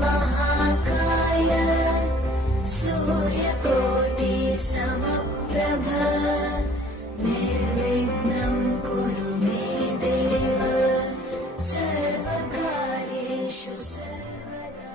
महाकाय सूर्यकोटि समप्रभ निर्विघ्नं कुरु मे देव सर्वकार्येषु सर्वदा।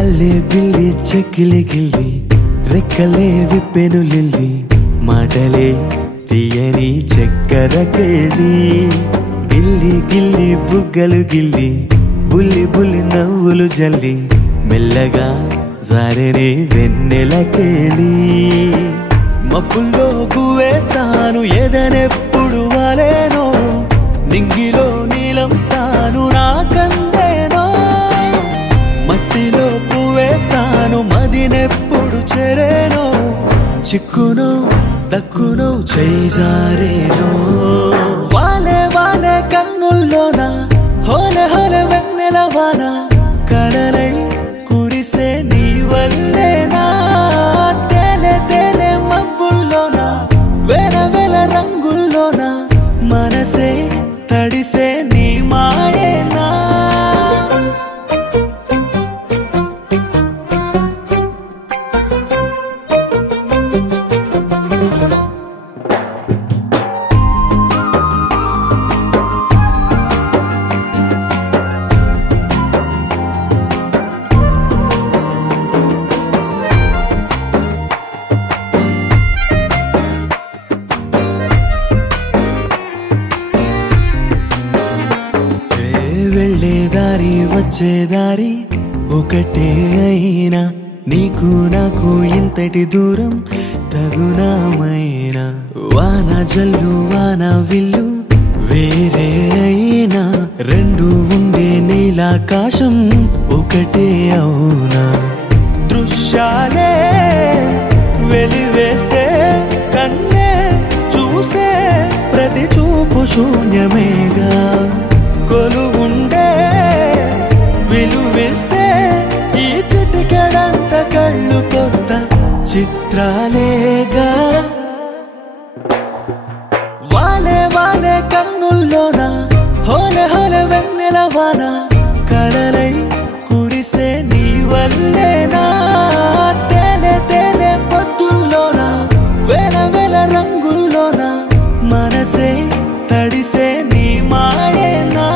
అల్లి బిల్లి చెక్కిలి గిల్లి రెక్కలే విప్పెను లిల్లి మాటలే తీయని చక్కెర కేళి గిల్లి గిల్లి బుగ్గలు గిల్లి బుల్లి బుల్లి నవ్వులు జల్లి మెల్లగా జారెనే వెన్నెల కేళి మబ్బుల్లో గువే తాను ఎదనెప్పుడు వాలేనో నింగిలో నీలం తాను నాకందేనో మట్టిలో పువ్వే తాను మదినెప్పుడు చెరేనో చిక్కునో దక్కునో చేజారేనో వాలే వాలే కన్నుల్లోన హోలే హోలే వెన్నెల వాన కడలై కురిసే నీ వల్లేనా తేలే తేలే మబ్బుల్లోన వేల వేల రంగుల్లోన మనసే తడిసే నీ మాయేనా వెళ్ళేదారి వచ్చేదారి ఒకటే అయినా నీకు నాకు ఇంతటి దూరం తగునామైనా వాన జల్లు వాన విల్లు వేరే అయినా రెండు ఉండే నీలాకాశం ఒకటే అవునా దృశ్యాలే వెలివేస్తే కన్నే చూసే ప్రతి చూపు శూన్యమేగా కొలువుండే విలువిస్తే ఈ చిటికెడంత కళ్ళు కొత్త చిత్రాలేగా వాలే వాలే కన్నుల్లోన హోలే హోలే వెన్నెల వాన కడలై కురిసే నీ వల్లేనా తేలే తేలే పొద్దుల్లోన వేల వేల రంగుల్లోన మనసే తడిసే నీ మాయేనా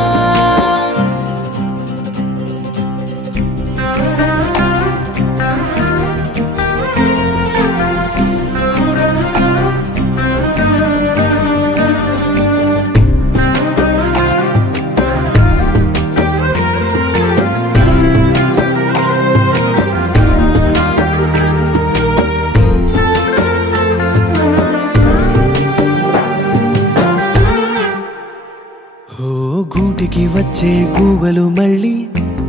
గూటికి వచ్చే గువ్వలు మళ్ళీ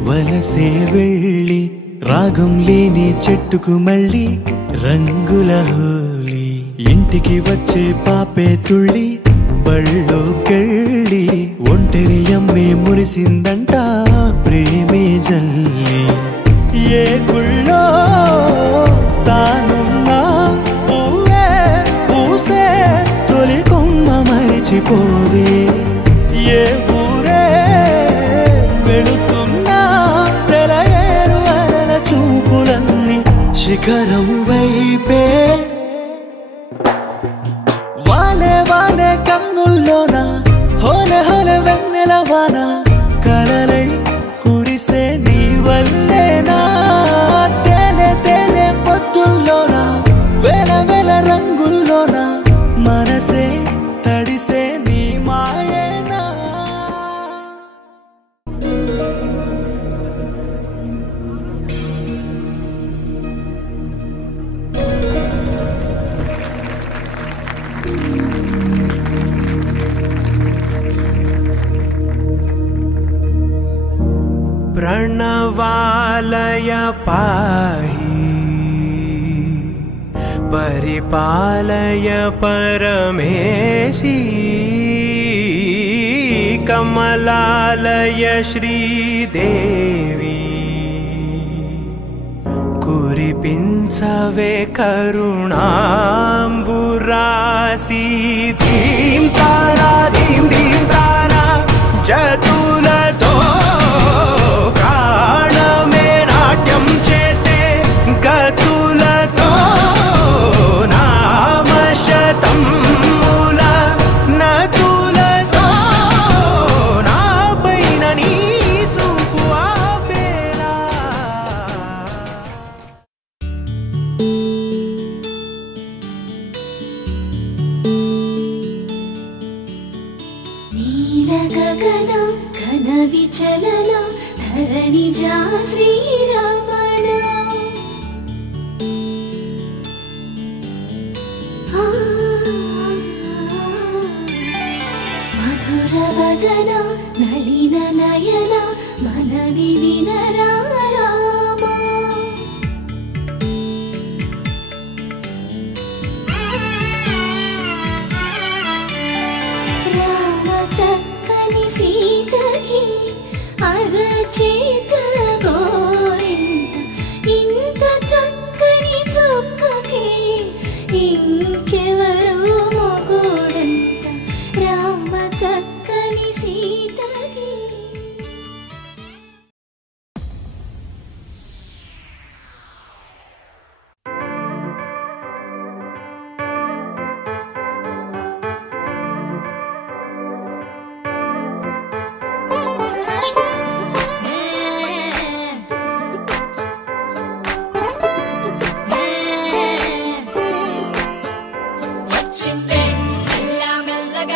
వలసే వెళ్ళి రాగం లేని చెట్టుకు మళ్ళీ రంగుల హోలీ ఇంటికి వచ్చే పాపే తుళ్ళి బళ్ళోకెళ్ళి ఒంటరి అమ్మే మురిసిందంట ప్రేమే జల్లి ఏ గుళ్ళో తానున్నా పువ్వే పూసే తొలి కొమ్మ మరిచిపోదే ఏ ఊరే వెళుతున్నా సెలయేరు అలల చూపులన్నీ శిఖరం వైపే కన్నుల్లోన హోలే హోలే వెన్నెలవాన కలలై కురిసే నీ వల్లేనా తేనె తేనె పొద్దుల్లోన వేల వేల రంగుల్లోన మనసే తడిసే నీ మాయేనా प्रणवालय पाहि परिपालय परमेशी कमलालय श्रीदेवी कुरिपिंचवे करुणांबुरासी धीं तारा जतुलतो प्राणमे नाट्यं चेसे गतुलतो नामशतं मूल नतुलतो नापैन नी చూపు ఆపేలా నీల గగన ఘన విచలన ధరణిజా శ్రీరమణ మధుర వదన నళిన నయన మనవి వినరా చక్కని సీతకి అరచేత గోరింట ఇంత చక్కని చుక్కకి ఇంకెవరు మొగుడంట రామ చక్కని సీతకి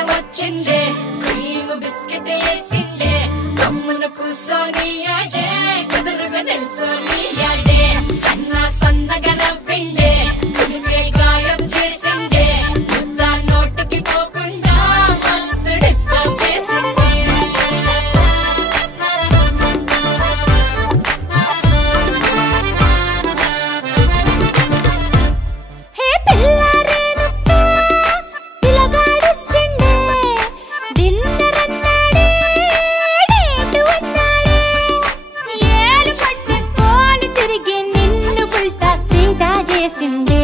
వచ్చిందే క్రీమ్ బిస్కెట్ వేసిందే కమ్మున కూసోనియాడే కుదురుగా నిల్సోనియాడే సన్న సన్నగా నవ్విండే కుడికే గాయం చేసిందే ముద్ద నోటికి పోకుండా మస్తు డిస్టర్బ్ చేసిందే హే పిల్లారేనప్ప పిలగాడొచ్చిండే డిన్నర్ అన్నాడే డేటు అన్నాడే ఏలు పట్టు కోలు తిరిగి నిన్ను పుల్టా సీదా చేసిందే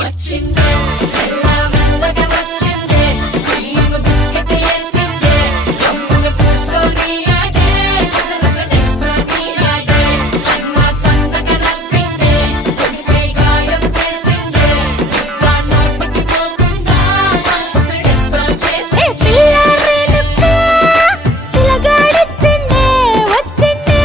వచ్చిందే మెల్ల మెల్లగా వచ్చిందే క్రీమ్ బిస్కెట్ వేసిందే కమ్మున కూసోనియాడే కుదురుగా నిల్సోనియాడే సన్న సన్నగా నవ్విందే కుడికే గాయం చేసిందే ముద్ద నోటికి పోకుండా మస్తు డిస్టర్బ్ చేసిందే పిల్లారేనప్ప పిలగాడొచ్చిండే వచ్చిండే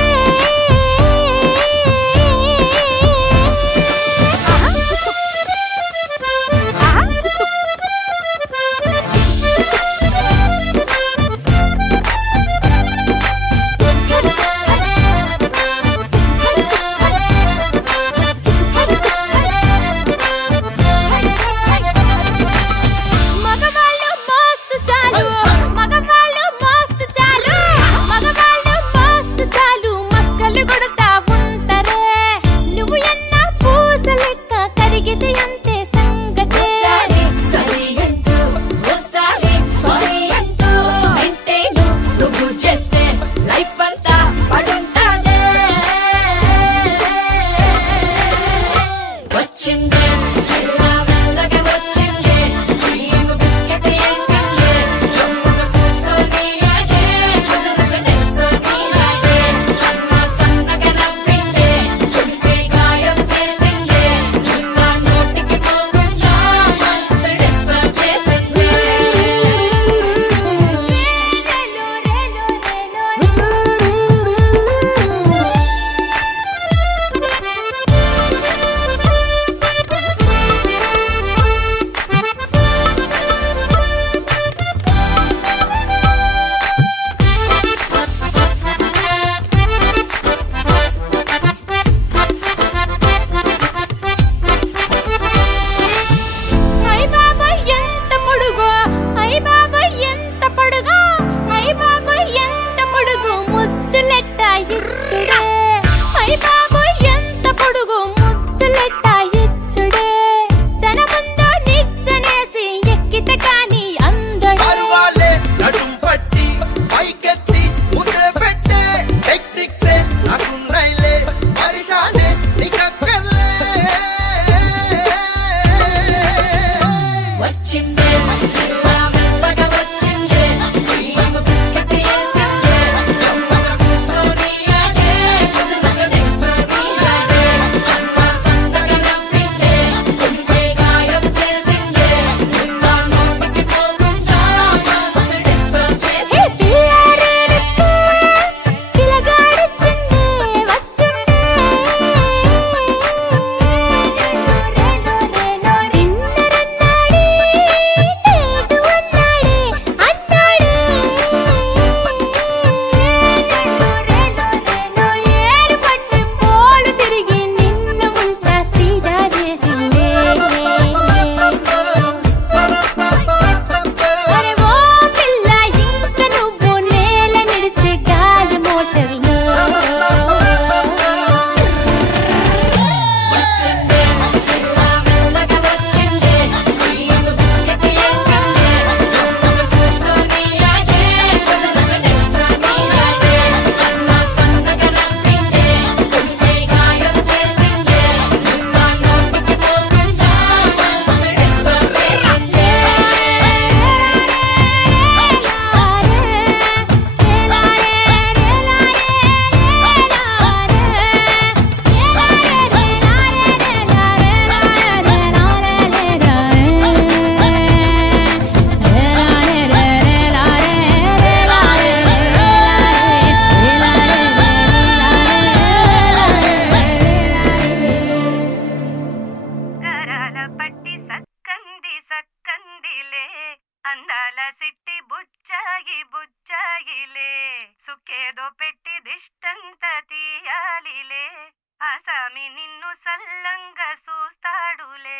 సామి నిన్ను సల్లంగా చూస్తాడులే.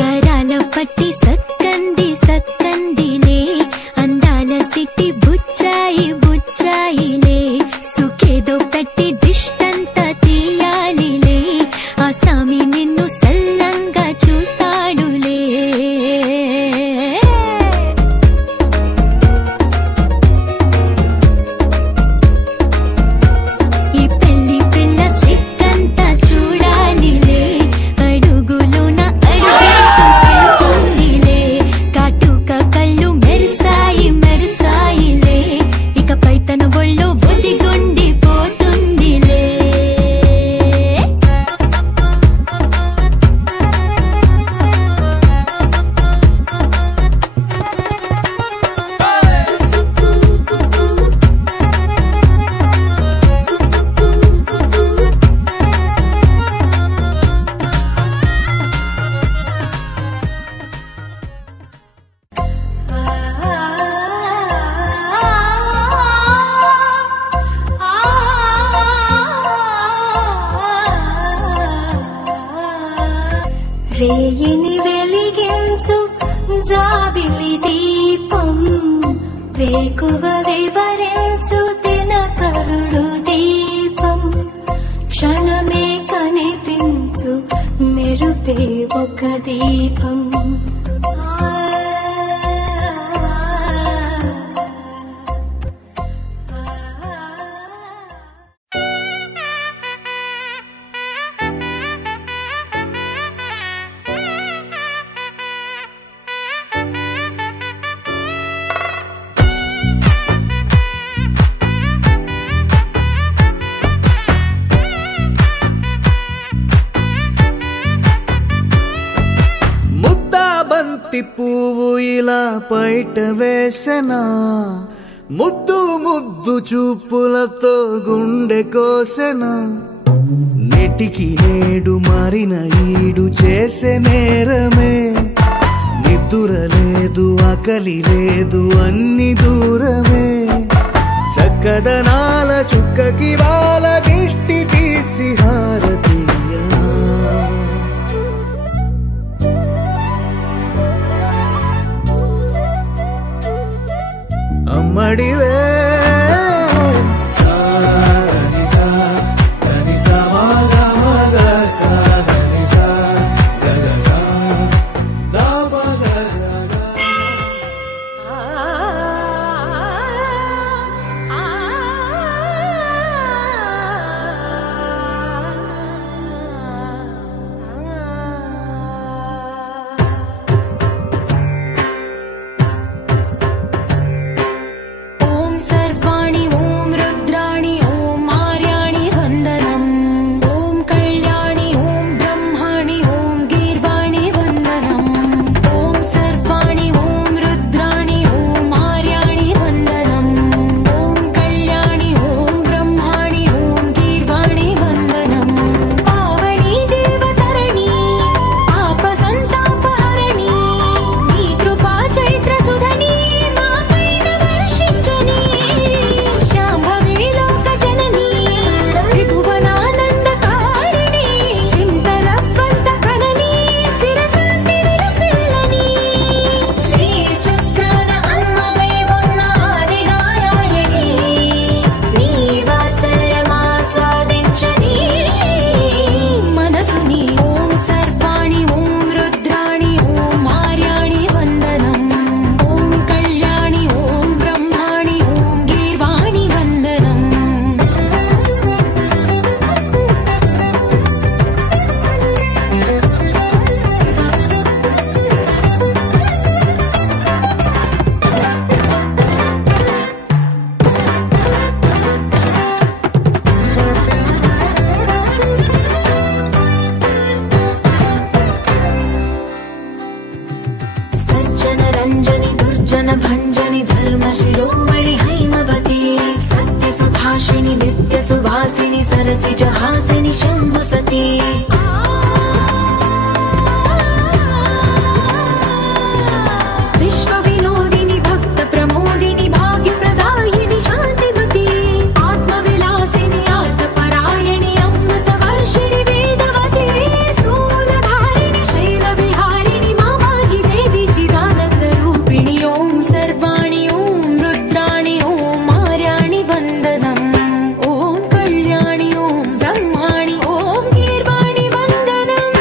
గరాల పట్టి సక్కంది సక్కందిలే, అందాల సిట్టి బుచ్చాయి బుచ్చాయిలే, సుఖేదో పెట్టి దిష్టంతా తీయాలిలే, ఆ సామి నిన్ను సల్లంగా చూస్తాడులే. ఈ పెళ్లి పిల్ల సిక్కంతా చూడాలిలే, అడుగులోన అడుగేసి పెడుతుందిలే, కాటుక కళ్ళు మెరిసాయి మెరిసాయిలే, ఇకపై తన ఒళ్ళో ఒదిగుండిపోతుందిలే. రేయిని వెలిగించు జాబిలి దీపం, వేకువ వివరించు దినకరుడు దీపం, క్షణమే కనిపించు మెరుపే ఒక దీపం. ముద్దాబంతి పువ్వు ఇలా బయట వేసెనా, ముద్దు ముద్దు చూపులతో గుండె కోసెనా, నెటికి నేడు మారిన ఈడు చేసే నేరమే, నిద్దుర లేదు ఆకలి లేదు అన్ని దూరమే, చక్కదనాల చుక్కకి వాళ్ళ దిష్టి తీసి హారతీయనా. అమ్మడివే ఓం సర भाषिणि नित्य सुवासिनि सरसिज हासिनि शम्भु सती विश्व विनोदिनि भक्त प्रमोदिनि भाग्य प्रदायिनि शान्तिमती आत्मविलासिनि आर्तपरायणि अमृत वर्षिणि वेदवती स्थूलधारिणि शैलविहारिणि मामाहि देवी चिदानन्द रूपिणि ओम सर्वाणि ओम रुद्राणि ओम आर्याणि वन्दनम् ओम कल्याणि ओम ब्रह्माणि ओम गीर्वाणि वन्दनम्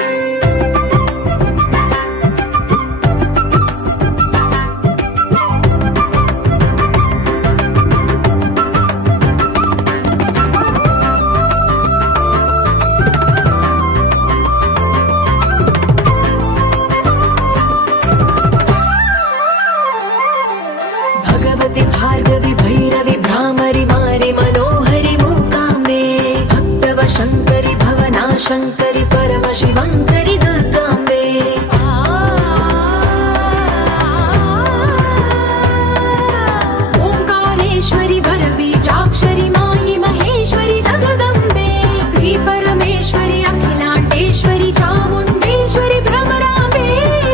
भगवति भार्गवि भैरवि भ्रामरि मारि मनोहरि मूकाम्बे भक्तव शङ्करि भवना शङ्करि परम शिवङ्करि दुर्गाम्बे ओङ्कारेश्वरि वरबीजाक्षरि मायि महेश्वरि जगदम्बे श्री परमेश्वरि अखिलाण्डेश्वरि चामुण्डेश्वरि भ्रमराम्बे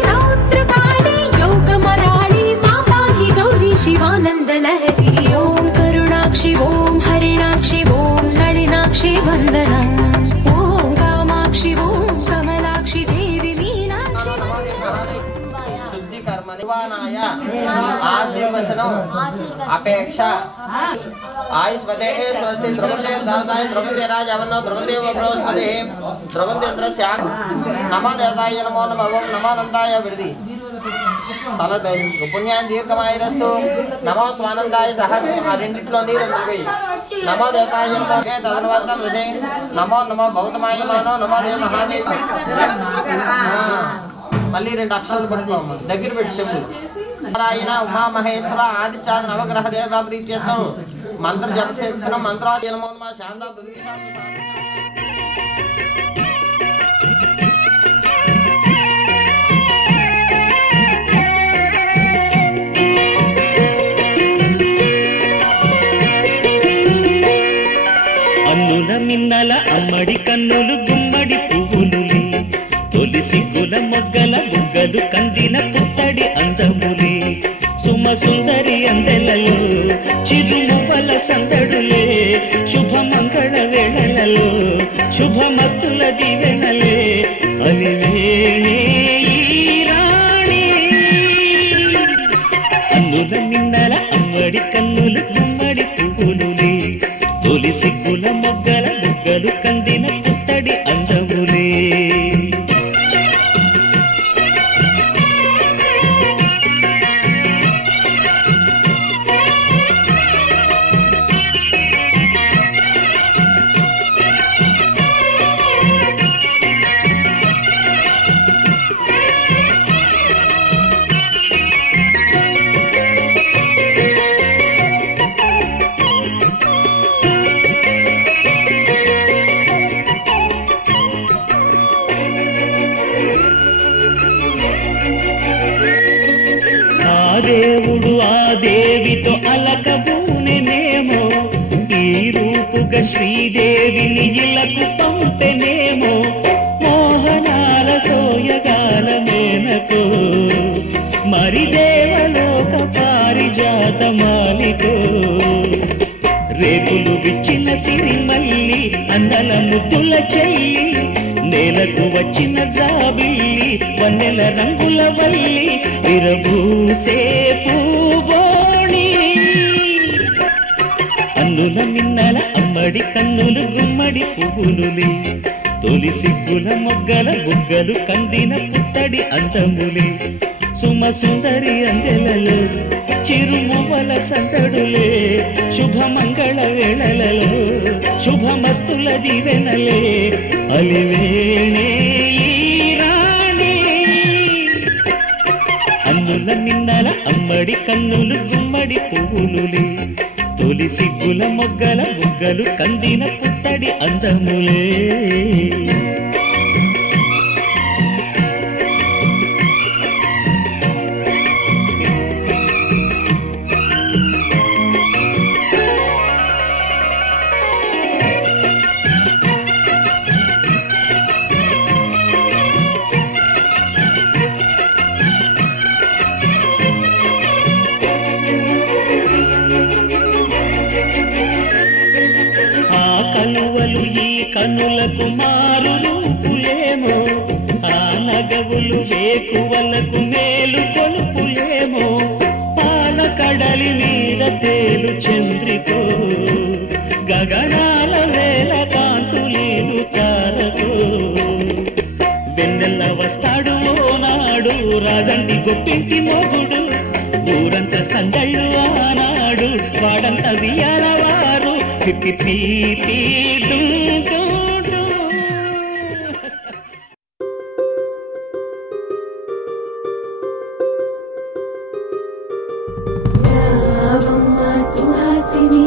रौद्रकाली योगमराळि माताहि गौरी शिवानन्द लहरी ओम करुणाक्षि ओम हरिणाक्षि ओम नलिनाक्षि वन्दनम् ओम कामाक्षि ओम कमलाक्षि देवी मीनाक्षि శుద్ధి కర్మ నివానాయ ఆశీర్వచనం అపేక్ష ఆయుష్మతే స్వస్తి ద్రవందే దాతాయ ద్రవందే రాజవన్నో ద్రవందే బృహస్పతి ద్రవందేంద్రస్య నమో దేవతాయ నమో నమః ఓం నమానందాయ విడిది తల పుణ్యాన్ని దీర్ఘమాయరస్తు నమో స్వానందాయ సహస్రం ఆ రెండిట్లో నీరు అందుకుపోయి నమో దేవతాయ నమో తదనువర్తం విజయ్ నమో నమో భౌతమాయమానో నమో దేవ మహాదేవ మళ్ళీ 2 అక్షరాలు పట్టుకోమ్మ దగ్గర పెట్టి చెంబు నారాయణ ఉమా మహేశ్వర ఆదిత్యాద నవగ్రహ దేవతా ప్రీత్యర్థం మంత్ర జపశిక్షణ మంత్రాలు నమో నమః శాంత ప్రతిశాంత అన్నుల మిన్నల అమ్మడి కన్నులు గుమ్మడి పువ్వులులే తొలి సిగ్గుల మొగ్గల బుగ్గలు కందిన పుత్తడి అందములే సుమ సుందరి అందెలలో చిరుమువల సందడులే శుభమంగళ వేళలలో శుభమస్తుల దీవెనలే అలివేణే ఈ రాణి అన్నుల మిన్నల అమ్మడి కన్నులు గుమ్మడి పువ్వులులే తొలి సిగ్గుల మొగ్గల బుగ్గలు కందిన పుత్తడి అందములే దేవుడు ఆ దేవితో అలకబూనెనేమో ఈ రూపుగా శ్రీదేవిని ఇలకు పంపెనేమో మోహనాల సోయగాల మేనకో మరి దేవలోక పారిజాత మాలికో రేకులు విచ్చిన సిరిమల్లి అందల ముద్దుల చెల్లి నేలకు వచ్చిన జాబిల్లి వన్నెల రంగుల వల్లి విరబూసే పూబోణి అన్నుల మిన్నల అమ్మడి కన్నులు గుమ్మడి పువ్వులులే తొలి సిగ్గుల మొగ్గల బుగ్గలు కందిన పుత్తడి అందములే సుమ సుందరి అందెలలో చిరుమువల సందడులే శుభమంగళ వేళలలో శుభమస్తుల దీవెనలే అలివేణే ఈ రాణి అన్నుల మిన్నల అమ్మడి కన్నులు గుమ్మడి పువ్వులులే తొలి సిగ్గుల మొగ్గల బుగ్గలు కందిన పుత్తడి అందములే కనులకు మారు రూపులేమో ఆ నగవులు వేకువలకు మేలు కొలుపులేమో పాల కడలి మీద తేలు చంద్రికో గగనాల వేల కాంతులీలు తారకో వెన్నెల్ల వస్తాడు ఓనాడు రాజంటి గొప్పింటి మొగుడు ఊరంతా సందళ్ళు ఆనాడు వాడంతా వియాలవారు పిప్పి పీపీ రావమ్మ సుహాసిని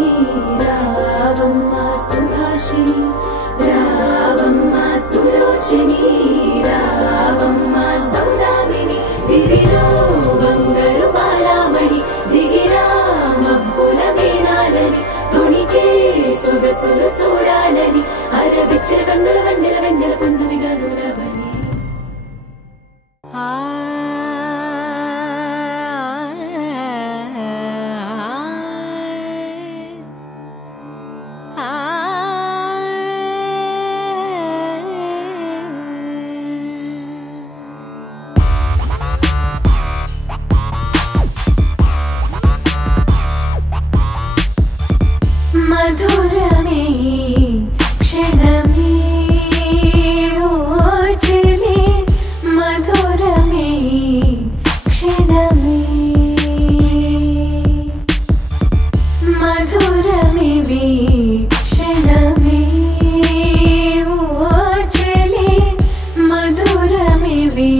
రావమ్మ సుభాషిణి రావమ్మ సులోచని రావమ్మ సౌదామిని దిగిరో బంగారు బాలామణి దిగిరా మబ్బుల మేనాలని తొణికే సొగసులు చూడాలని అరవిచ్చల కన్నుల వెన్నెల వెన్నెల పున్నమిగా నులవని మధురమే క్షణమే ఓచలే మధురమే క్షణమే మధురమే క్షణమే ఓచలే మధురమే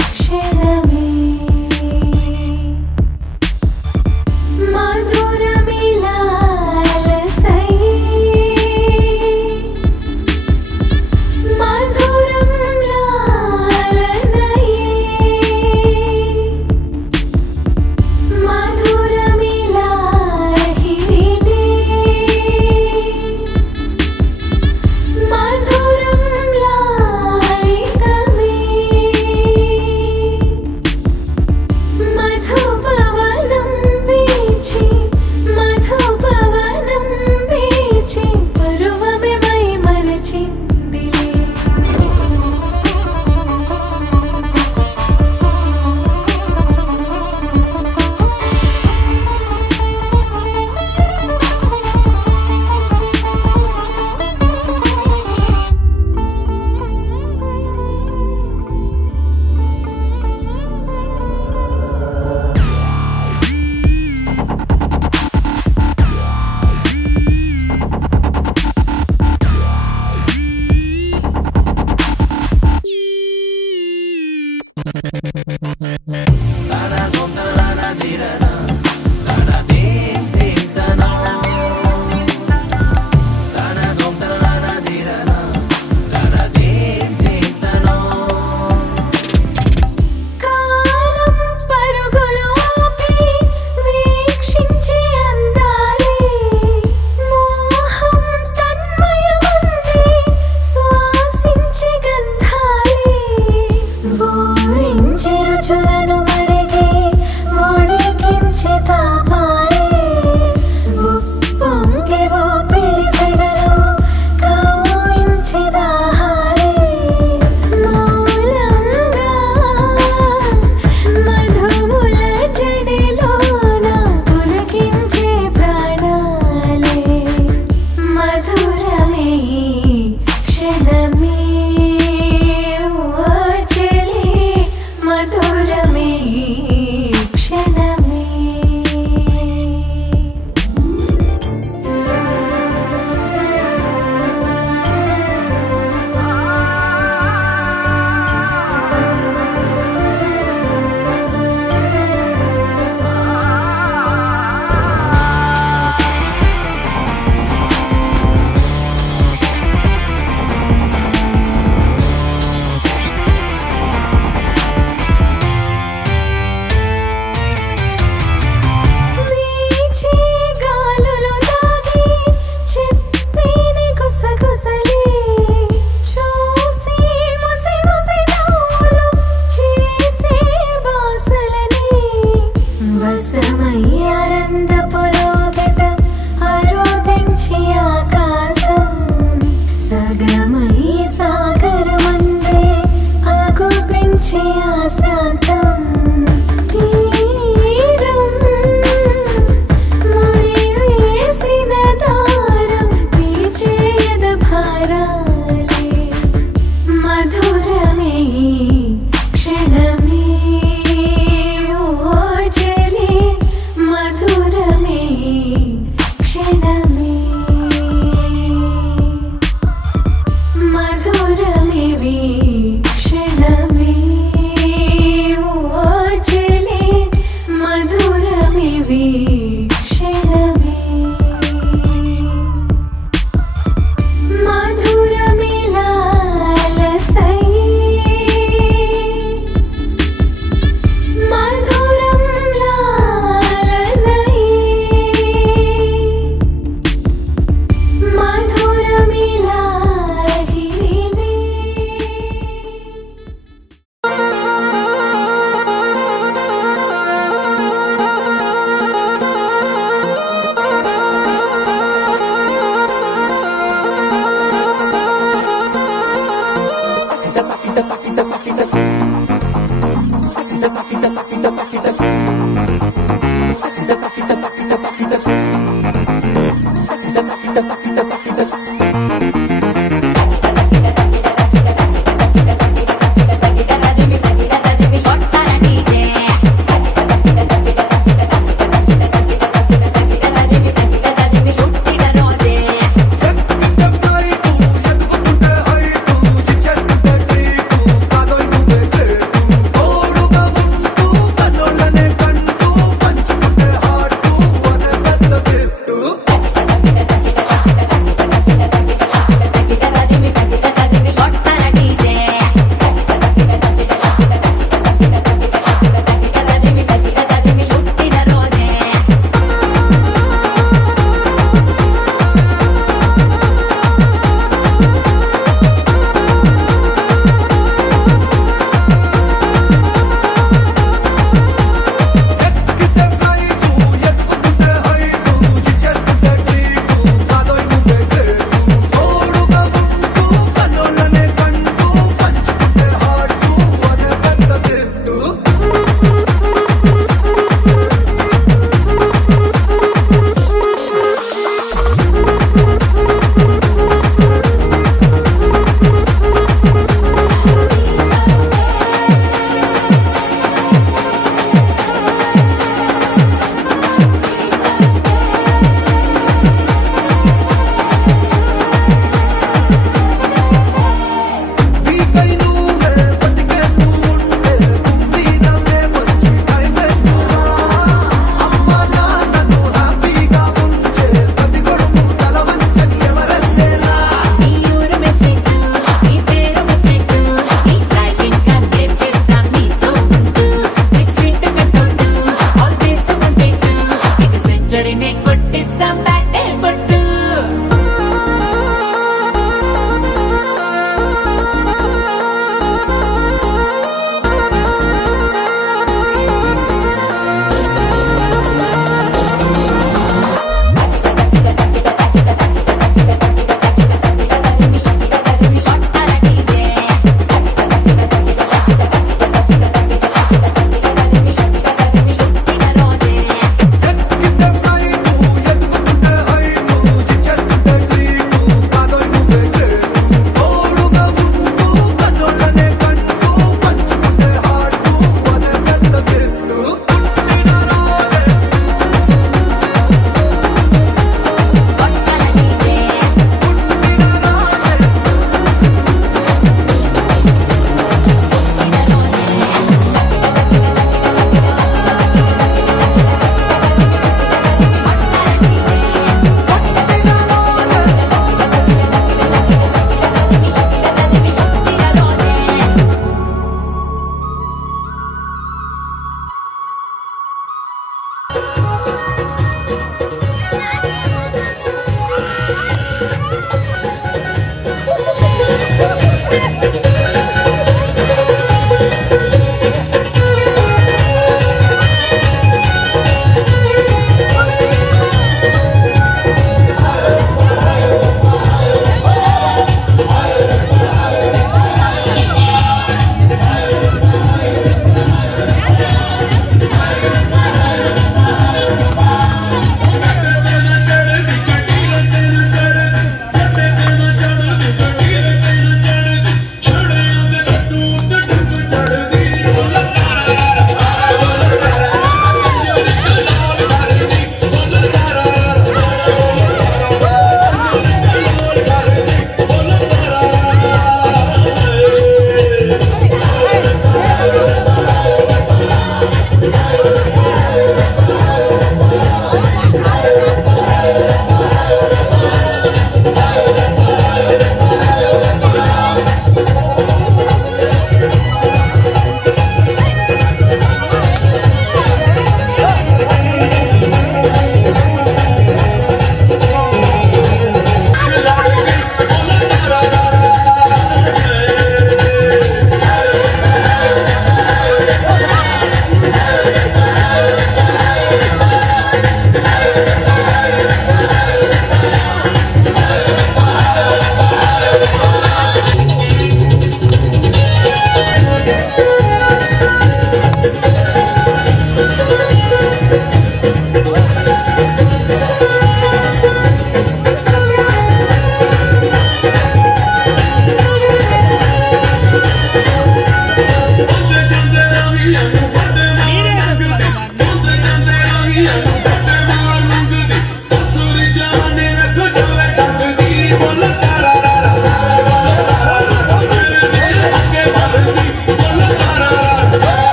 క్షణమే మధురమిలా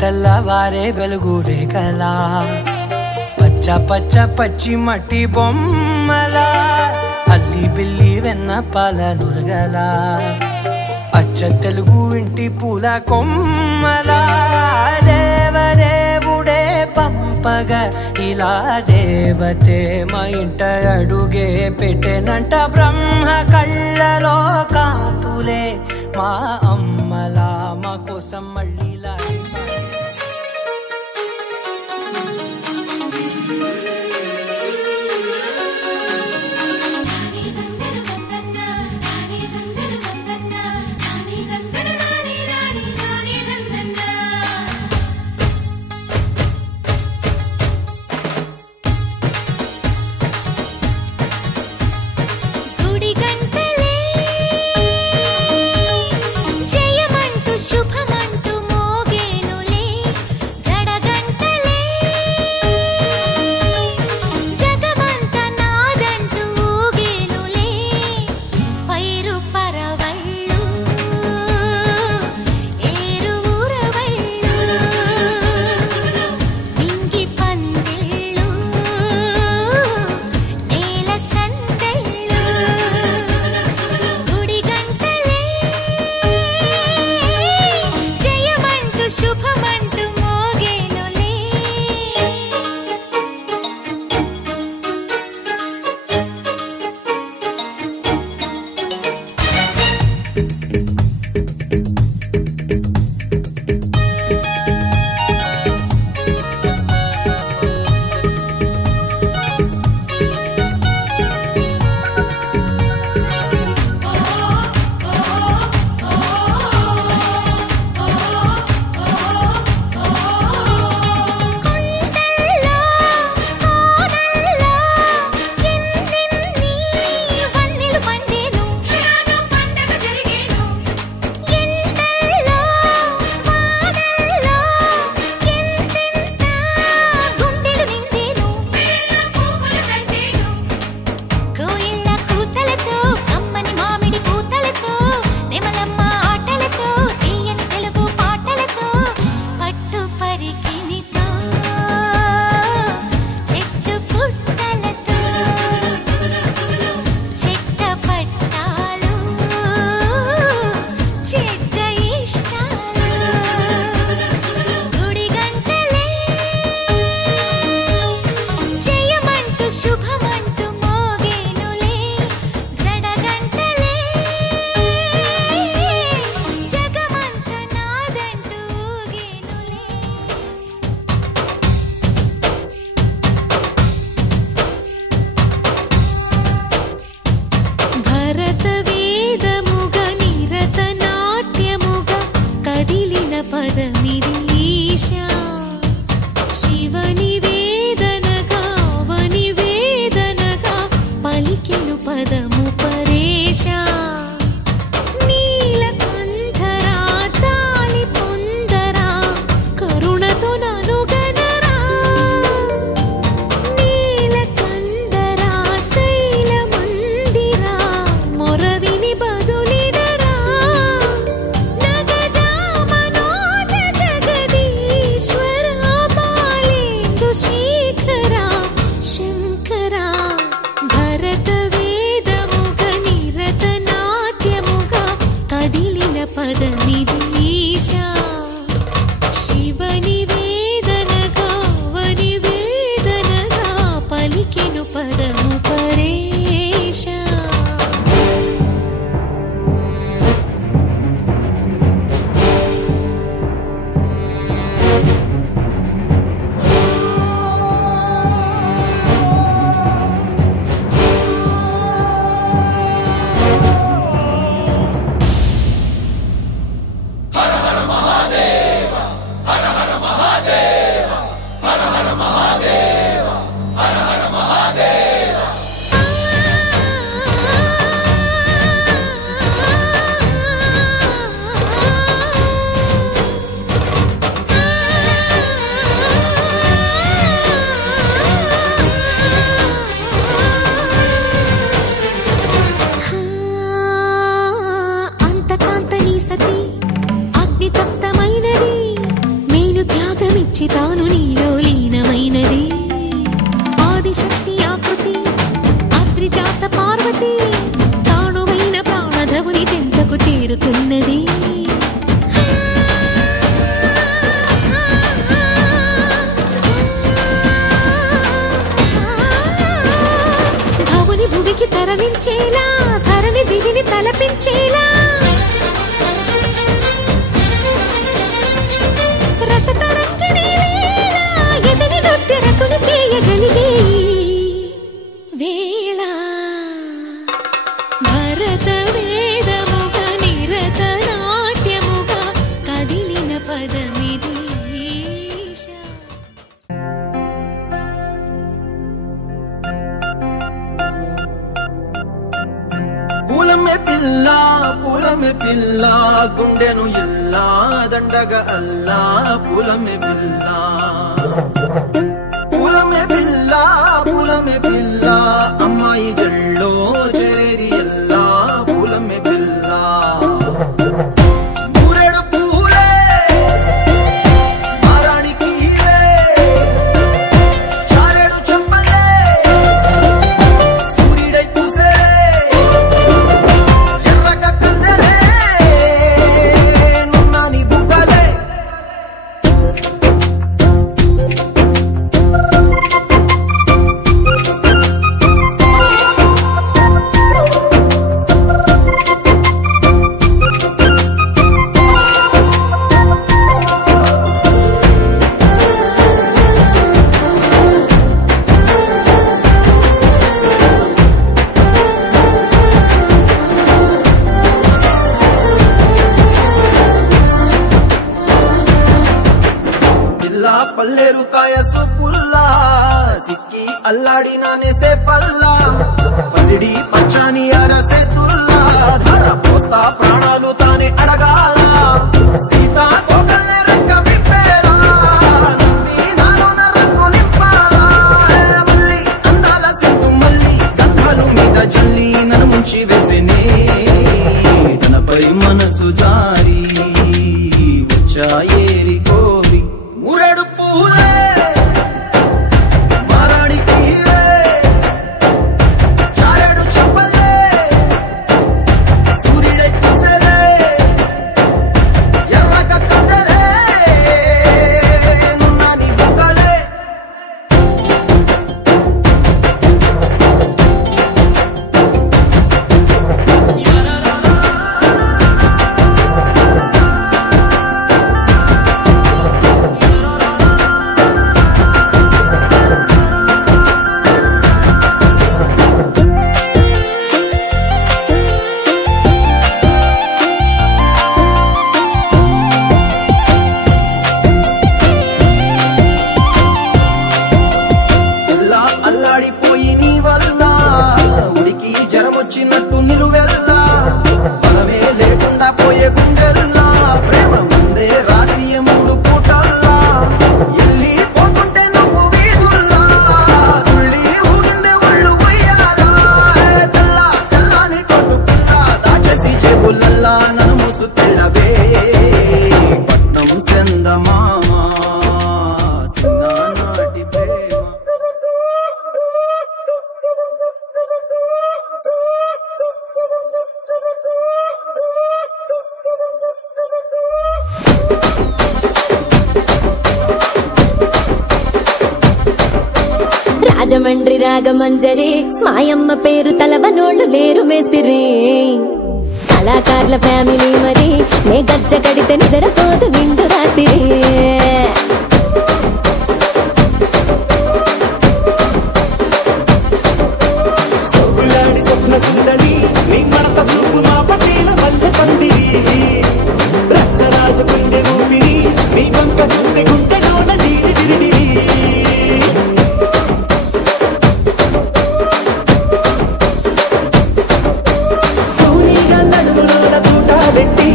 తెల్లవారే వెలుగు రేఖలా పచ్చ పచ్చ పచ్చి మట్టి బొమ్మలా అల్లి బిల్లి వెన్న పాల నురగలా అచ్చ తెలుగు ఇంటి పూల కొమ్మలా దేవదేవుడే పంపగా ఇలా దేవతే మా ఇంట అడుగే పెట్టెనంట బ్రహ్మ కళ్ళలో కాంతులే మా అమ్మలా మా కోసం మళ్ళీ శుభమంటూ మోగేనులే జడగంటలే జగమంత నాదంటూ ఊగేనులే పైరు పరవళ్ళు ఏరు ఊరవళ్ళు నింగి పందిళ్ళు నేల సందళ్ళు గుడి గంటలే శుభమంటూ మోగేనులే శుభమంటూ మోగేనులే జడగంటలే జగమంత నాదంటూ ఊగేనులే భరత వేదముగ నిరత నాట్యముగ కదిలిన పదమిది ఈశా శివని పలికెను పదము పరేశా నీలకంఠరా చాలి పొందరా కరుణతో ననుగనరా నీలకందరా శైల మందిరా మొరవిని బదులిడరా నగజా మనోజ జగదీశ్వరా బాలేందు శేఖరా శంకరా భరత వేదం చేరుతున్నది భవుని భువికి తరలించేలా ధరణి దివిని తలపించేలా రసతరంగిణి వేళ ఎదిని నృత్యరతులు చేయగలిగే వేళ భరత వేదముగా నిరత నాట్యముగా కదిలిన పదమిది పూలమే పిల్ల గుండెను ఇల్లా దండగ అల్లా పూలమే పిల్ల అమ్మాయి జల్లో చేరేది ఎల్లా పూలమే పిల్ల పూరెడు పూలే మారానికి చారెడు చెంపలే సూర్యుడై పూసే ఎర్రగ కందలే నున్నాని బుగ్గలే పల్లేరు కాయ సొప్పుల్లా సిక్కి అల్లాడి నానేసే పల్లా పసిడి పచ్చాని అరసే తుల్లా ధర పోస్తా ప్రాణాలు తానే అడగాల సీతా కోకల్లే రంగ విప్పేలా నవ్వి నాలోన రంగు నింపాలా మల్లి అందాల సిగ్గు మల్లి గంధాలు మీద జల్లి నన్ను ముంచి వేసేనే తనపై మనసు జారి వచ్చాయేరి కోరి మురెడు పూలే మారానికి చారెడు చెప్పలే సూర్యుడై పూసలే ఎర్రగ కందలే నున్నాని బుగ్గలే అల్లాడిపోయి నీ వల్ల ఉడికి జరమొచ్చినట్టు నిలువెల్లా బలమే లేకుండా పోయే గుండెల్లా ప్రేమ ముందే రాసి మూడు పూటల్లా ఎల్లి పోతుంటే నువ్వు వీధుల్లా తుళ్ళి ఊగిందే ఒళ్ళు ఉయ్యాలా తెల్ల తెల్లాని కొట్టు పిల్ల దాచేసి జేబులల్లా నన్ను మూసు తెల్లవే పట్నం సెందమామా సిన్నానాటి ప్రేమ రాజమండ్రి రాగమంజరి మాయమ్మ పేరు తలవనోళ్ళు లేరు మేస్తిరి కళాకారుల ఫ్యామిలీ మరి నే గజ్జ కడితే నిద్రపోదు నిండు రాత్రి సోగులాడి స్వప్న సుందరి నీ మడత సూపు మా పటేల మల్లె పందిరి రచ్చరాజ కుండె ఊపిరి నీ వంక చూస్తే గుండెలోన డీరి డిరిడిరి తూనీగా నడుములోన తూట పెట్టి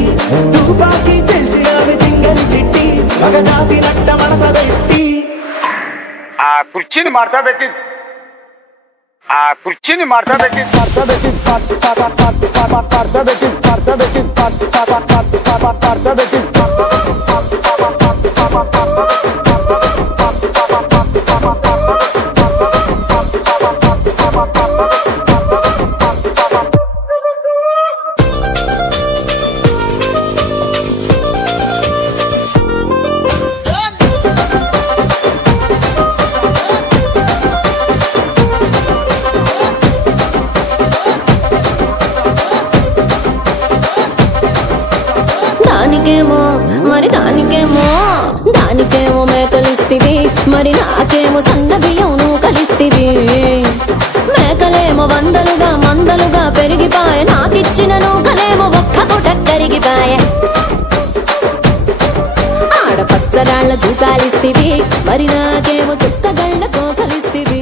తూపాకి పిలిచి ఆమె తింగని చిట్టి మగజాతి నట్ట మడత పెట్టి ఆ కుర్చీని మార్చబెట్టి దానికేమో మరి దానికేమో మేకలిస్తివి, మరి నాకేమో సన్న బియ్యం నువ్వు కలిస్తివి. మేకలేమో వందలుగా మందలుగా పెరిగిపాయ, నాకిచ్చిన నూకలేమో ఒక్క పూట కరిగిపాయ. ఆడపచ్చరాళ్ళ తూకాలిస్తివి, మరి నాకేమో చుక్కగళ్ళ కోకలిస్తివి.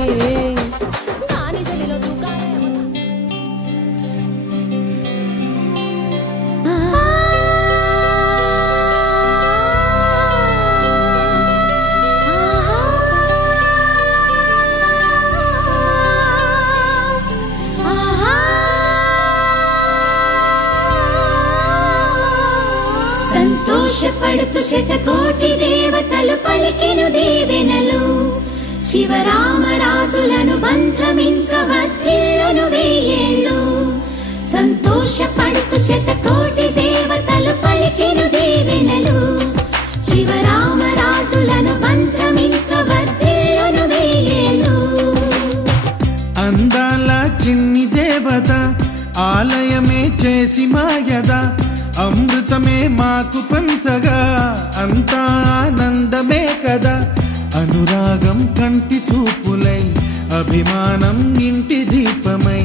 సంతోషపడుతు శతకోటి దేవతలు పలికెను దీవెనలు, శివరామరాజులను బంధమింక వర్ధిల్లును వెయ్యేళ్ళు. సంతోషపడుతు శతకోటి దేవతలు పలికెను దీవెనలు, శివరామరాజులను బంధమింక వర్ధిల్లును వెయ్యేళ్ళు. అందాల చిన్ని దేవత ఆలయమే చేసి మాయద, అమృతమే మాకు పంచగా అంతా ఆనందమే కదా. అనురాగం కంటి చూపులై, అభిమానం ఇంటి దీపమై,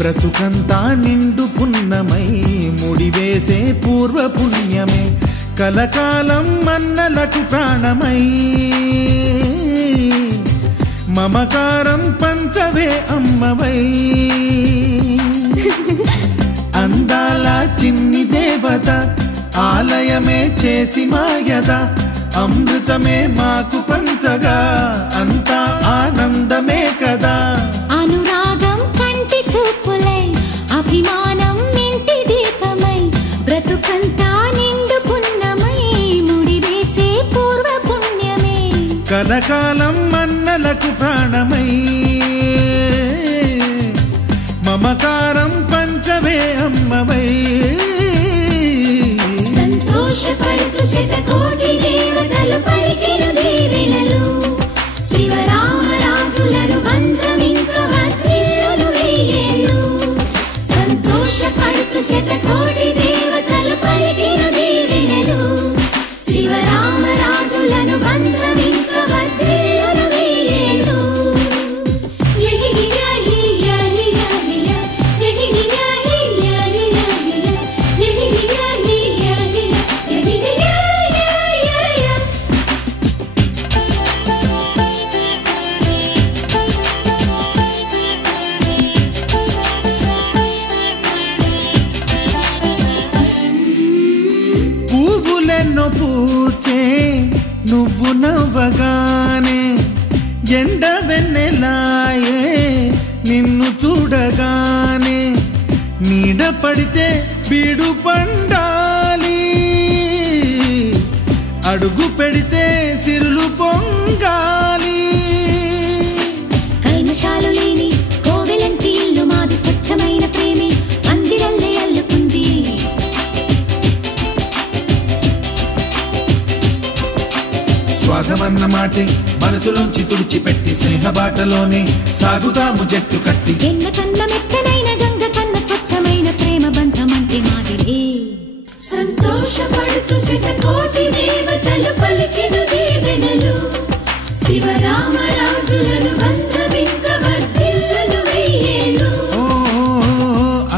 బ్రతుకంతా నిండు పున్నమై, ముడివేసే పూర్వ పుణ్యమే కలకాలం మన్నలకు ప్రాణమై. మమకారం పంచవే అమ్మవై. అందాల చిన్ని దేవత ఆలయమే చేసి మాయద, అమృతమే మాకు పంచగా అంతా ఆనందమే కదా. అనురాగం కంటి చూపులై, అభిమానం ఇంటి దీపమై, బ్రతుకంతా నిండు పున్నమై, ముడివేసే పూర్వ పుణ్యమే కలకాలం మన్నలకు ప్రాణమై. మమకారం పంచవే అమ్మవై. సంతోషపడుతు శతకోటి దేవతలు పలికెను దీవెనలు, శివరామరాజులను బంధమింక వర్ధిల్లును వెయ్యేళ్ళు. సంతోషపడుతు శతకోటి దేవతలు పలికెను దీవెనలు, శివరామరాజులను బంధమింక వర్ధిల్లును వెయ్యేళ్ళు. పువ్వులెన్నో పూచే నువ్వు నవ్వగానే, ఎండ వెన్నెలాయే నిన్ను చూడగానే. నీడ పడితే బీడు పండాలి, అడుగు పెడితే సిరులు పొంగాలి. కల్మషాలు లేని కోవెలంటి ఇల్లు మాది, స్వచ్ఛమైన ప్రేమే అందిరల్లే అల్లుకుంది. స్వాగమన్న మాటే మనసులోంచి తుడిచిపెట్టి, స్నేహబాటలోనే సాగుతాము జట్టు కట్టి. ఎన్న కన్న మెత్తనైన గంగ కన్న స్వచ్ఛమైన ప్రేమ బంధమంటే మాదిలే. సంతోషపడుతు శతకోటి దేవతలు పలికెను దీవెనలు, శివరామరాజులను బంధమింక వర్ధిల్లును వెయ్యేళ్ళు.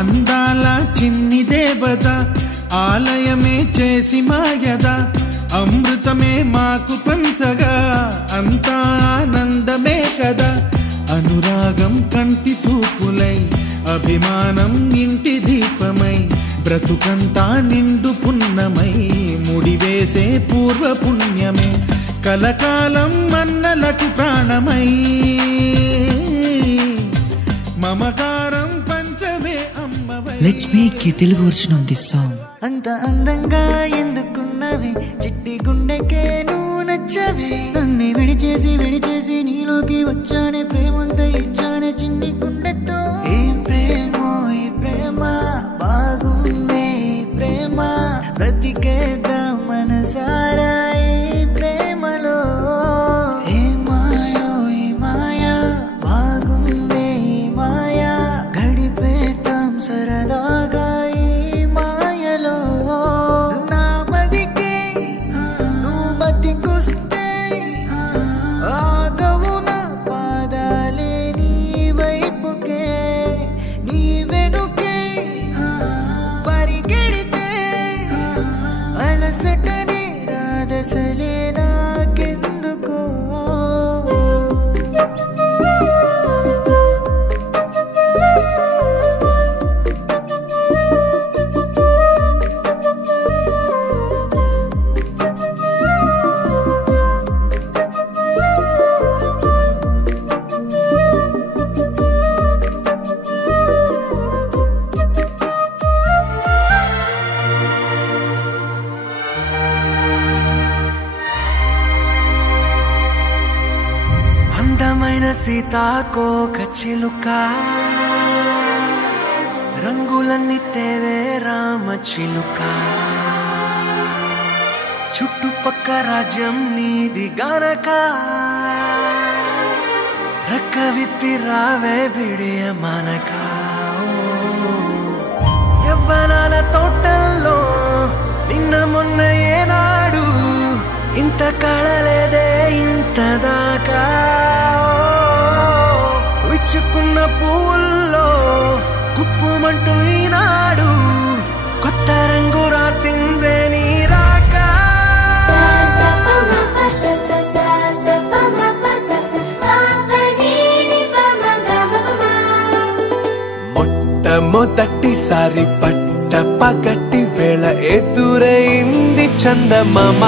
అందాల చిన్ని దేవత ఆలయమే చేసి మాయద, అమృతమే మాకు పంచగా అంతా ఆనందమే కదా. అనురాగం కంటి చూపులై, అభిమానం ఇంటి దీపమై, బ్రతుకంతా నిండు పున్నమై, ముడివేసే పూర్వ పుణ్యమే కలకాలం మన్నలకు ప్రాణమై. మమకారం పంచవే అమ్మవై. Let's make a Telugu version of this song. అంత అందంగా ఎందుకున్నవి చిట్టి గుండెకే నువ్వు నచ్చవి. నన్ను విడిచేసి నీలోకి వచ్చానే, ప్రేమంతా ఇచ్చానే చిన్ని గుండెతో. ఏం ప్రేమో ఈ ప్రేమ, బాగుందే ఈ ప్రేమ, బ్రతికేద్దాం మనసారా ఈ ప్రేమలో. ఏ మాయో ఈ మాయా, బాగుందే ఈ మాయా, గడిపేద్దాం సరదాగా ఈ మాయలో. నా మది సీతాకోక చిలుక రంగులన్నీ తేవే రామ చిలుక చుట్టుపక్క రాజ్యం నీది గనక రెక్క విప్పి రావే బిడియ మనక యవ్వనాల తోటల్లో నిన్న మొన్న ఏనాడు ఇంత కళలేదే ఇంత దాకా విచ్చుకున్న పూల్లో కుప్పుమంటూ ఈనాడు కొత్త రంగు రాసిందే నీ రాక మొట్టమొదటిసారి పట్ట పగటి వేళ ఎదురైంది చందమామ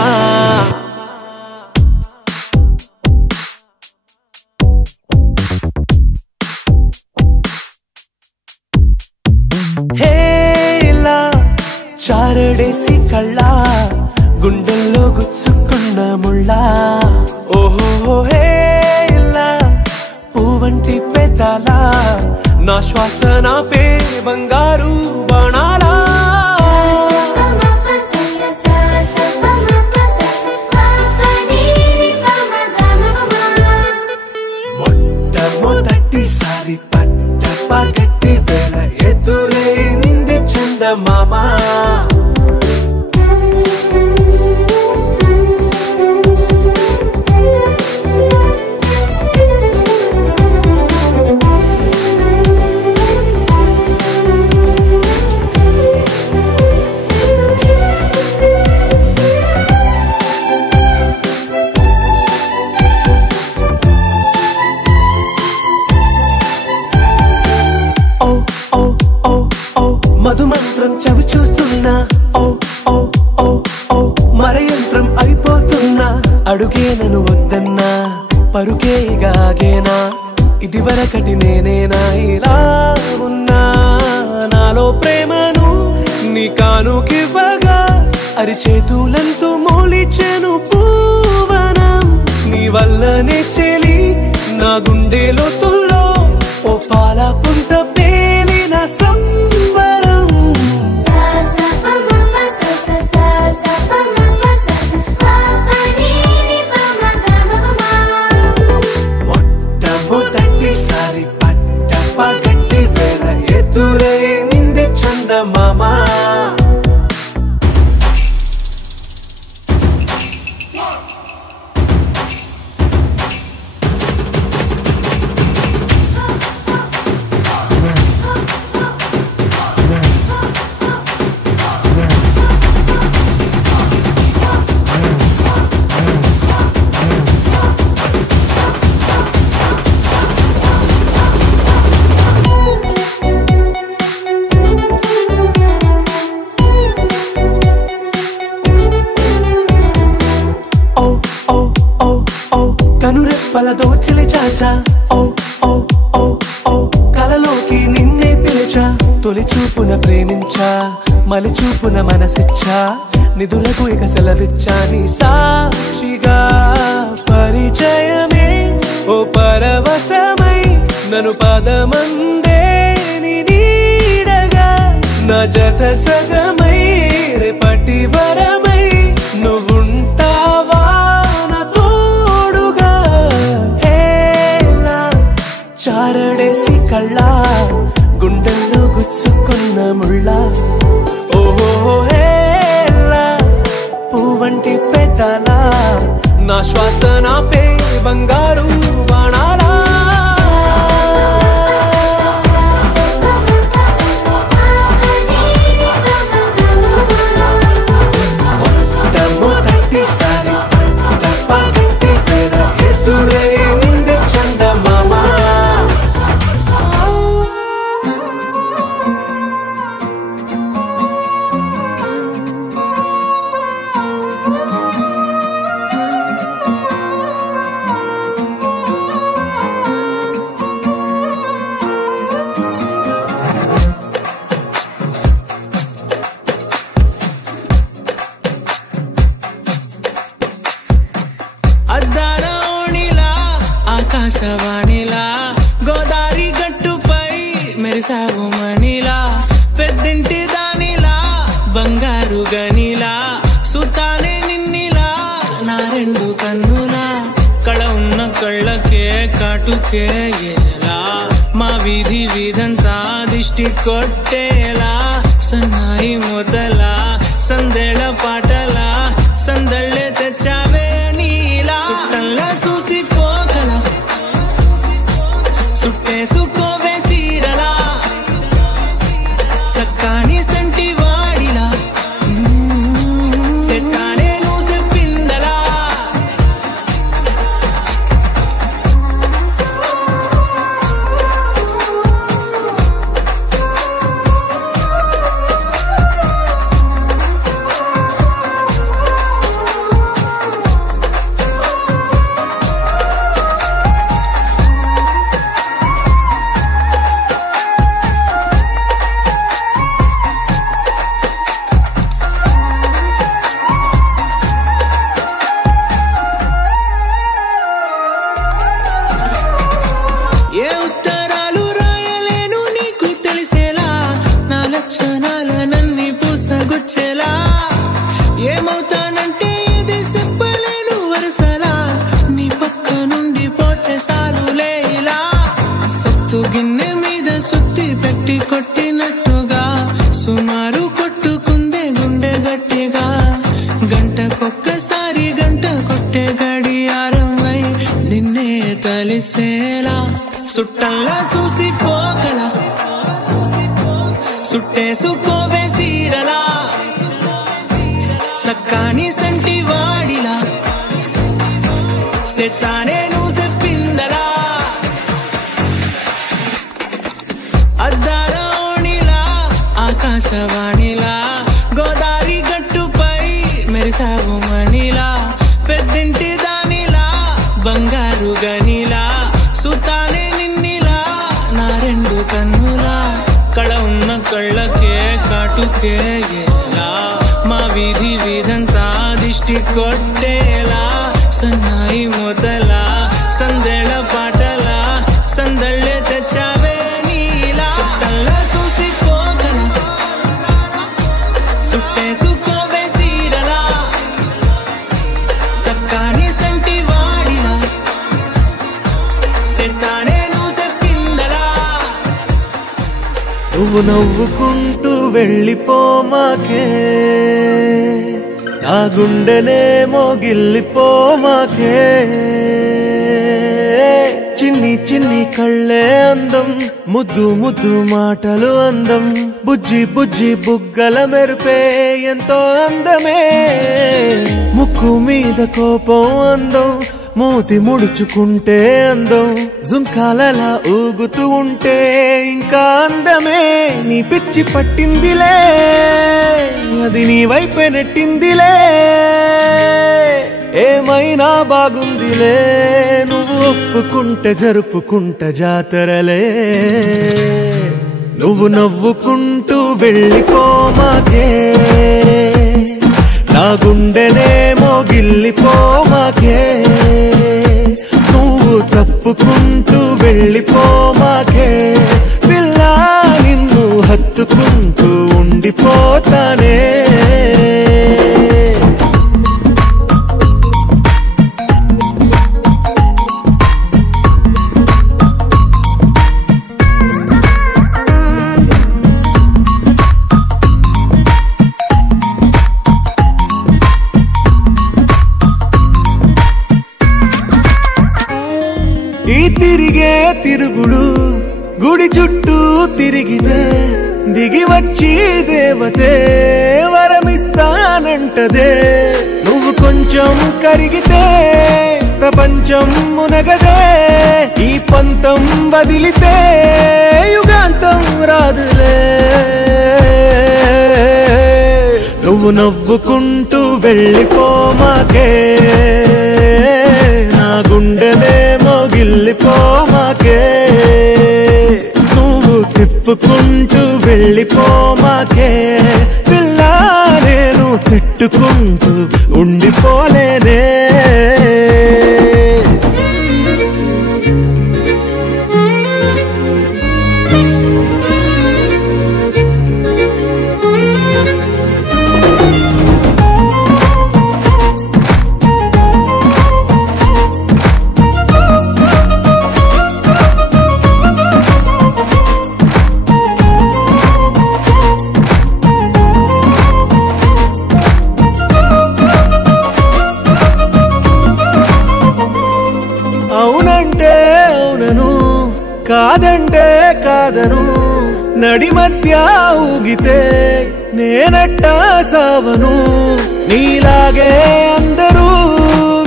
హేలా చారడేసి కళ్ళ గుండెల్లో గుచ్చుకున్న ముళ్ళ ఓహో హేలా పువ్వంటి పెదాల నా శ్వాస నాపే బంగారు బాణాలా మొట్టమొదటిసారి పట్ట పగటి వేళ ఎదురైంది చందమామ మధుమంత్రం చవి చూస్తున్నా ఓ ఓ ఓ ఓ మరయంత్రం అయిపోతున్నా అడుగే నన్ను వద్దన్నా పరుకేగాగేనా ఇది వరకటి నేనేనా ఇలా ఉన్నా నాలో ప్రేమను నీ కానుకివ్వగా అరిచేతులంతో మోలిచెను పూవనం నీ వల్లనే చెలి నా గుండె లోతుల్లో ఓ పాల పుంత పేలిన సంబరం మొట్టమొదటిసారి పట్ట పగటి వేళ ఎదురైంది చందమామ కనురెప్పల దోచలి చాచా ఓ ఓ ఓ ఓ కలలోకి నిన్నే పిలిచా తొలి చూపున ప్రేమించా మలి చూపున మనసిచ్చా నిదురకు ఇక సెలవిచ్చా నీ సాక్షిగా పరిచయమే ఓ పరవశమై నన్ను పదమందే నీ నీడగా నా జత సగమై రేపటి వరమై నువ్వుంటావా చారడేసి కళ్ళ గుండెల్లో గుచ్చుకున్న ముళ్ళ ఓహో హేలా పువ్వంటి పెదాల నా శ్వాస నాపే బంగారు బాణాలా మొట్టమొదటిసారి పట్ట పగటి వేళ ఎదురైంది చందమామ మెరిసావు మణిలా పెద్దింటి దానిలా బంగారు గనిలా సుతానే నిన్నిలా నా రెండు కన్నులా కళ ఉన్న కళ్ళకే కాటుకే ఎలా మా వీధి వీధంతా దిష్టి కొట్టేలా సన్నాయి మొదలా సందేళ పాటలా సందళ్ళే తెచ్చావే నీలా చుట్టంలా చూసిపోగల సుట్టేసుకోవే సీరలా సక్కాని సంటి వాడిలా సెత్తానే నువ్వు చెప్పిందలా ఏమవుతానంటే ఇది చెప్పలేను వరుసలా నీ పక్క నుండి పోతే సాలులే ఇలా సత్తు గిన్నె మీద సుత్తి పెట్టి కొట్టినట్టుగా సుమారు కొట్టుకుందే గుండె గట్టిగా గంటకొక్కసారి గంట కొట్టే గడియారమై నిన్నే తలిసేలా సుట్టంలా చూసిపోగల సుట్టేసుకోవే సీరలా సక్కాని సంటి వాడిలా సెత్తానే నువ్వు చెప్పిందలా అద్దాల ఓణిలా ఆకాశవాణిలా గోదావరి గట్టుపై మెరిసావు మణిలా పెద్దింటి దానిలా బంగారు గనిలా సుతానే నిన్నిలా నా రెండు కన్నులా కళ ఉన్న కళ్ళకే కాటుకే ఎలా మా వీధి వీధంతా దిష్టి కొట్టేలా సన్నాయి మొదలా సందేళ పాటలా సందళ్ళే తెచ్చావే నీలా చుట్టంలా చూసిపోగల సుట్టేసుకోవే సీరలా సక్కాని సంటి వాడిలా సెత్తానే నువ్వు చెప్పిందలా నువ్వు నవ్వుకుంటూ వెళ్ళిపోమాకే నా గుండెనే మోగిల్లిపోమాకే చిన్ని చిన్ని కళ్ళే అందం ముద్దు ముద్దు మాటలు అందం బుజ్జి బుజ్జి బుగ్గల మెరుపే ఎంతో అందమే ముక్కు మీద కోపం అందం మూతి ముడుచుకుంటే అందం జుంకాలలా ఊగుతూ ఉంటే ఇంకా అందమే నీ పిచ్చి పట్టిందిలే అది నీ వైపే నెట్టిందిలే ఏమైనా బాగుందిలే నువ్వు ఒప్పుకుంటే జరుపుకుంటే జాతరలే నువ్వు నవ్వుకుంటూ వెళ్ళిపోమాకే నా గుండెనే మోగిల్లిపోమాకే నువ్వు తప్పుకుంటూ వెళ్ళిపోమాకే పిల్ల నిన్ను హత్తుకుంటూ ఉండిపోతానే ఈ తిరిగే తిరుగుడు గుడి చుట్టూ తిరిగితే దిగి వచ్చి దేవతే వరమిస్తానంటదే నువ్వు కొంచెం కరిగితే ప్రపంచం మునగదే ఈ పంతం వదిలితే యుగాంతం రాదులే నువ్వు నవ్వుకుంటూ వెళ్ళిపోమాకే నా గుండెనే మోగిల్లిపోమాకే నువ్వు తిప్పుకుంటూ వెళ్ళిపోమాకే పిల్ల నేను తిట్టుకుంటూ ఉండిపోలేనే కాదంటే కాదను నడి మధ్య ఊగితే నేనట్టా సావను నీలాగే అందరూ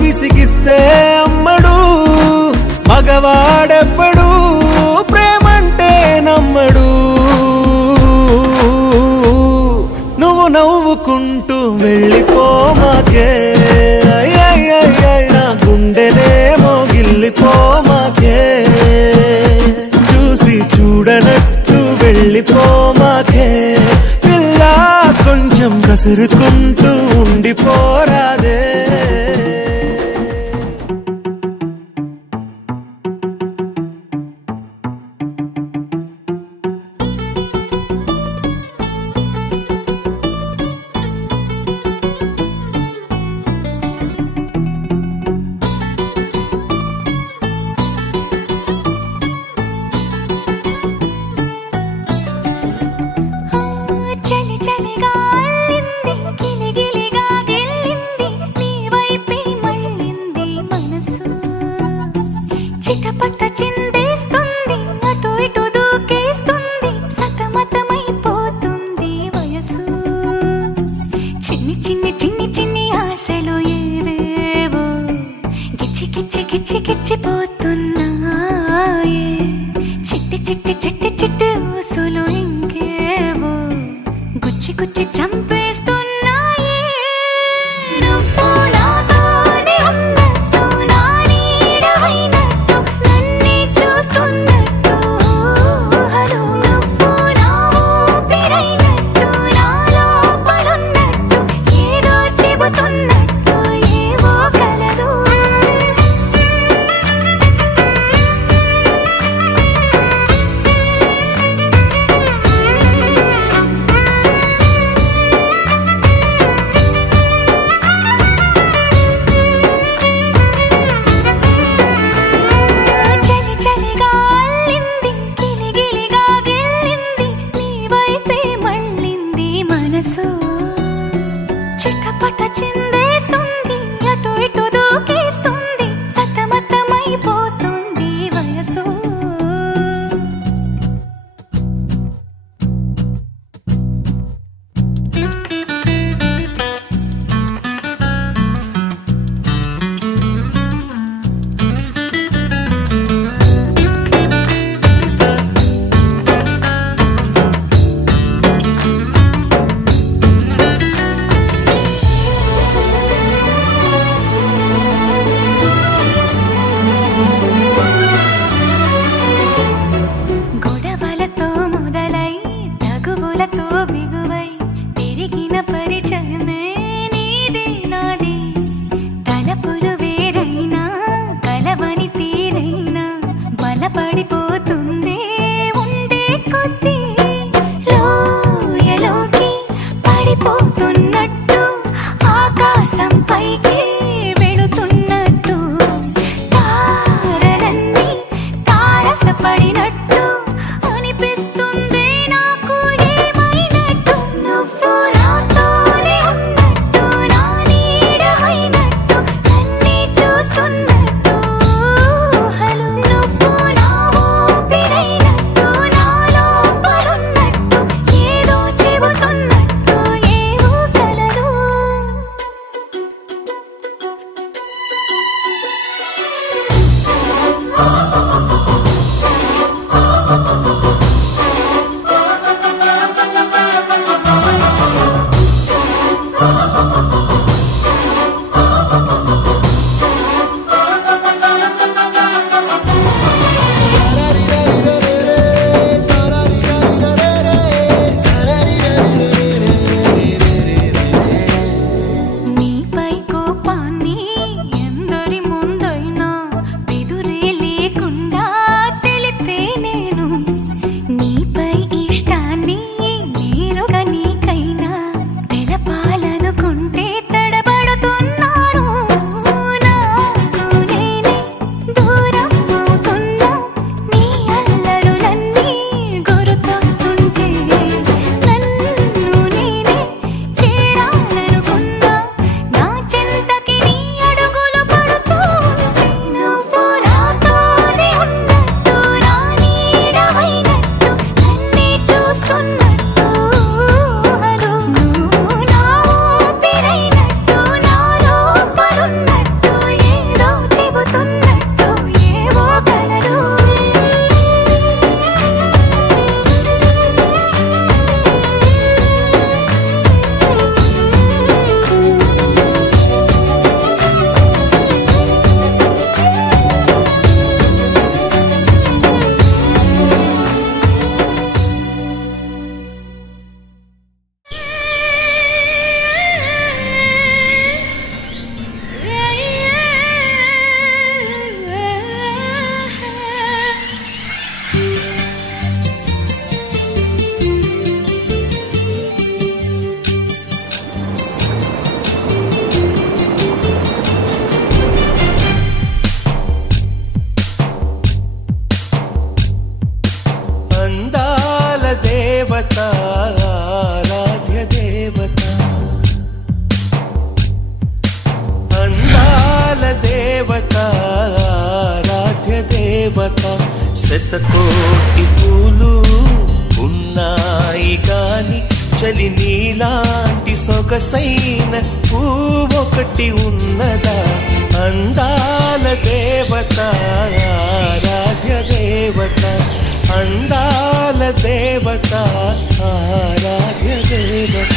విసిగిస్తే అమ్మడు మగవాడెవ్వడు ప్రేమంటే నమ్మడు నువ్వు నవ్వుకుంటూ వెళ్ళిపోమాకే నా గుండెనేమో గిల్లిపోమాకే చూసి చూడనట్టు వెళ్ళిపోమాకే పిల్ల కొంచెం కసురుకుంటూ ఉండిపోరాదే చిటపట చిందేస్తుంది అటు ఇటు దూకేస్తుంది సతమతమైపోతుంది వయసు చిన్ని చిన్ని చిన్ని చిన్ని ఆశలు ఏవేవో గిచ్చి గిచ్చి గిచ్చి గిచ్చిపోతున్నాయే చిట్టి చిట్టి చిట్టి చిట్టి ఊసులు ఇంకేవో గుచ్చి గుచ్చి చంపేస్తున్నాయే నువ్వు నాతోనే ఉన్నట్టు నా నీడవైనట్టు నన్నే చూస్తున్నట్టు ఊహలు నువ్వు నా ఊపిరైనట్టు నా లోపలున్నట్టు ఏదో చెబుతున్నట్టు ఏవో కలదు చలి చలిగా అల్లింది గిలిగిలిగా గిల్లింది నీ వైపే మళ్ళింది మనసు చిటపట చిందేస్తుంది అటు ఇటు దూకేస్తుంది సతమతమైపోతుంది వయసు గొడవలతో మొదలై తగువులతో బిగువై పెరిగిన పరిచయమే నీది నాది తలపులు వేరైనా కలవని తీరైనా బలపడిపోతుంది ఉండే కొద్దీ లోయలోకి పడిపోతున్నట్టు ఆకాశం పైకి వెళుతున్నట్టు తారలన్నీ తారసపడినట్టు అనిపిస్తుంది నాకు ఏమైనట్టు దేవత ఆరాధ్య దేవత అందాల దేవత ఆరాధ్య దేవత శతకోటి పూలు ఉన్నాయి గాని చలి నీలాంటి సొగసైన పువ్వొకటి ఉన్నదా అందాల దేవత ఆరాధ్య దేవత అందాల దేవత ఆరాధ్య దేవత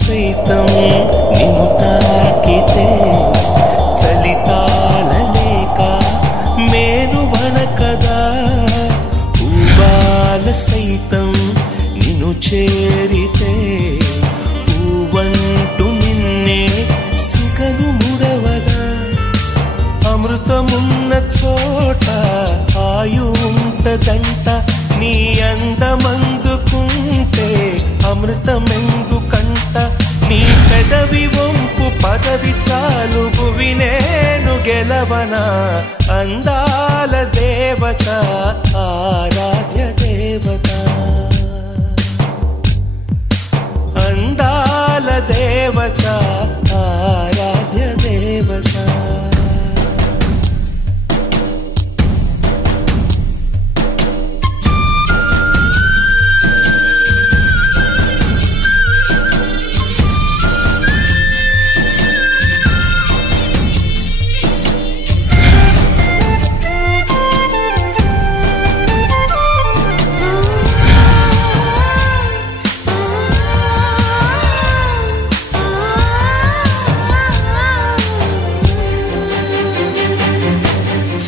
సైతం నిన్ను తాకితే చలి తాళలేక మేను వనకదా పూవాల సైతం నిన్ను చేరితే పూవంటూ నిన్నే సిగను ముడవదా అమృతమున్న చోట ఆయు ఉంటదంట నీ అందమందుకుంటే అమృతమెందుకంట నీ పెదవి వంపు పదవి చాలు భువి నేను గెలవనా అందాల దేవత ఆరాధ్య దేవత అందాల దేవత ఆరాధ్య దేవత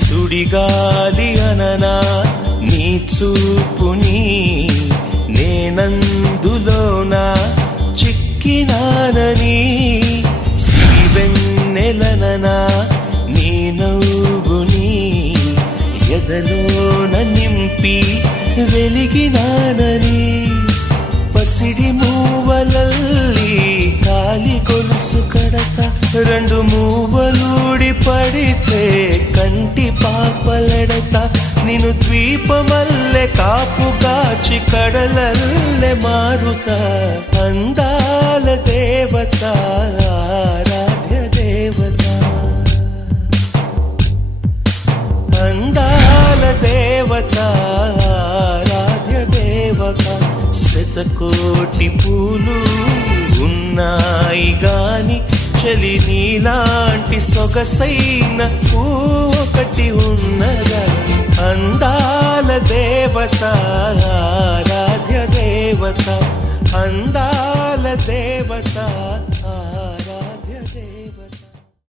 సుడిగాలి అననా నీ చూపుని నేనందులోనా చిక్కినానని సిరివెన్నెలననా నీ నవ్వుని ఎదలోన నింపి వెలిగినానని పసిడి మూవలల్లి కాలి కొలుసు కడత రెండు మూవలూడి పడితే కంటి పాపలెడత నిన్ను ద్వీపమల్లె కాపుగాచి కడలల్లె మారుత అందాల దేవత ఆరాధ్య దేవత అందాల దేవత ఆరాధ్య దేవత శతకోటి పూలు ఉన్నాయి గాని చలి నీలాంటి సొగసైన ఒకటి ఉన్నదా అందాల దేవత ఆరాధ్య దేవత అందాల దేవత